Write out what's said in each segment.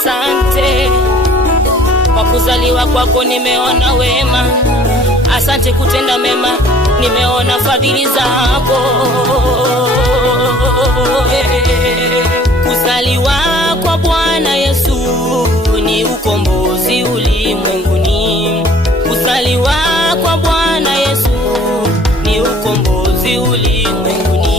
Asante kwa kuzaliwa kwako, nimeona wema. Asante kutenda mema, nimeona fadhili zako. Kuzaliwa kwa Bwana Yesu ni ukombozi ulimwenguni. Kuzaliwa kwa Bwana Yesu ni ukombozi ulimwenguni.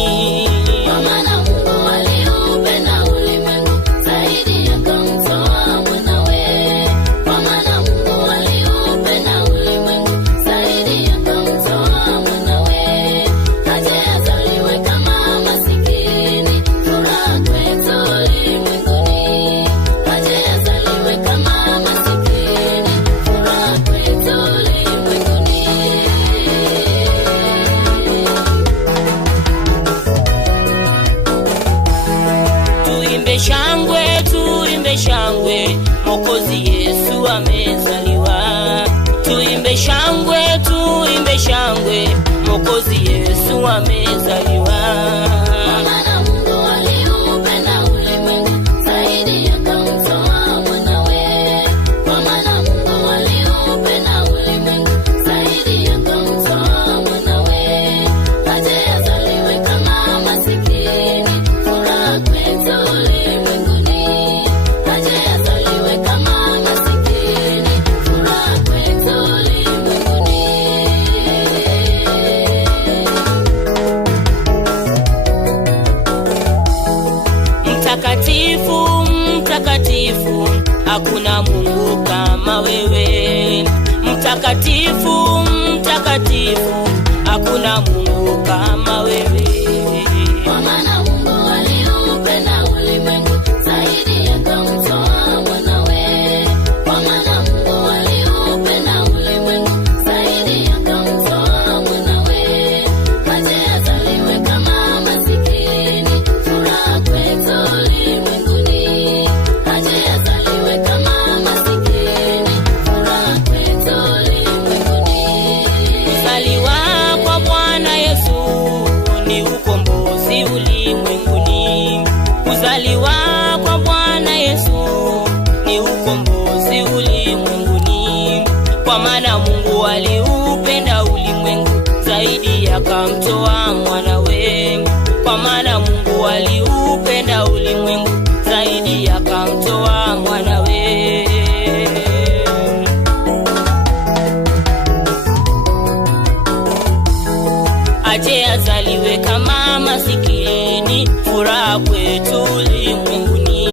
Tuimbe shangwe, Mwokozi Yesu amezaliwa. Tuimbe shangwe, Mwokozi Yesu amezaliwa. Mtakatifu, hakuna Mungu kama wewe. Mtakatifu, hakuna Mungu kama wewe. Kwa maana Mungu aliupenda ulimwengu zaidi akamtoa mwanawe. Kwa maana Mungu aliupenda ulimwengu zaidi akamtoa mwanawe. Aje azaliwe kama masikini, furaha kwetu ulimwenguni. Kuzaliwa kwa Bwana Yesu ni ukombozi ulimwenguni. Kuzaliwa kwa Bwana Yesu ni ukombozi ulimwenguni. Kwa maana Mungu aliupenda ulimwengu zaidi akamtoa